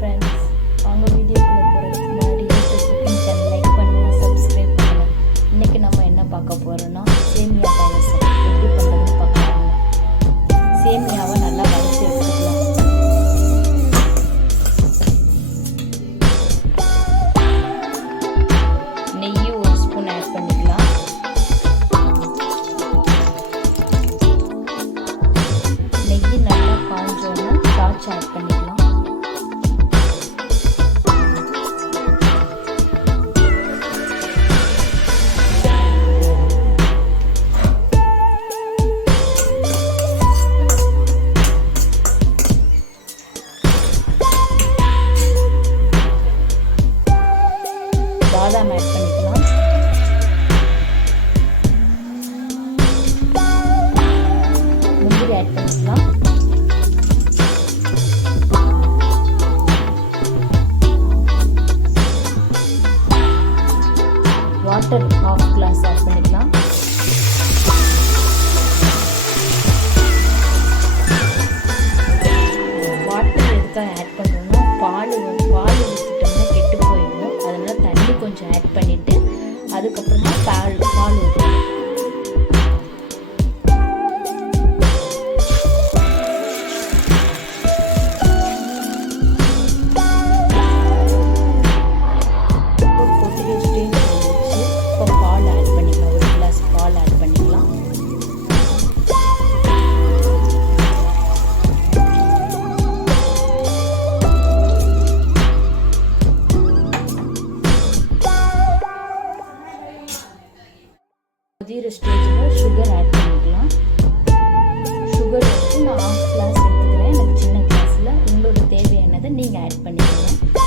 Friends, வாங்க வீடியோக்குள்ளே போகிறதுக்கு முன்னாடி யூடியூப் குக்கிங் சேனல் லைக் பண்ணுங்கள், சப்ஸ்கிரைப் பண்ணுங்கள். இன்றைக்கி நம்ம என்ன பார்க்க போகிறோன்னா சேமியா பாயசம் எப்படி பண்ணுறதுன்னு பார்க்கலாம். சேமியாவை நல்லா வறுத்து எடுத்துக்கலாம். நெய் ஒரு ஸ்பூன் ஆட் பண்ணிக்கலாம். நெய் நல்லா காஞ்சோன்னா திராட்சை ஆட் பண்ணிக்கலாம். பாதாம் ஆட் பண்ணிக்கலாம். முந்திரி ஆட் பண்ணிக்கலாம். வாட்டர் 1/2 கிளாஸ் ஆட் பண்ணிக்கலாம். வாட்டர் எதுக்காக ஆட் பண்ணுறோம்னா பால் ஊற்றிட்டோம்னா கெட்டு போயிடும். அதனால தண்ணி கொஞ்சம் ஆட் பண்ணிவிட்டு அதுக்கப்புறமா பால் ஊற்றணும். கொதிக்க ஸ்டேஜ் வந்துச்சு. இப்போ பால் ஆட் பண்ணிக்கலாம். 1 கிளாஸ் பால் ஆட் பண்ணிக்கலாம். கொதிக்கிற ஸ்டேஜில் சுகர் ஆட் பண்ணிக்கலாம். சுகர் வந்து நான் 1/2 கிளாஸ் எடுத்துக்கிறேன். எனக்கு சின்ன கிளாஸில். உங்களோட தேவையானதை நீங்கள் ஆட் பண்ணிக்கலாம்.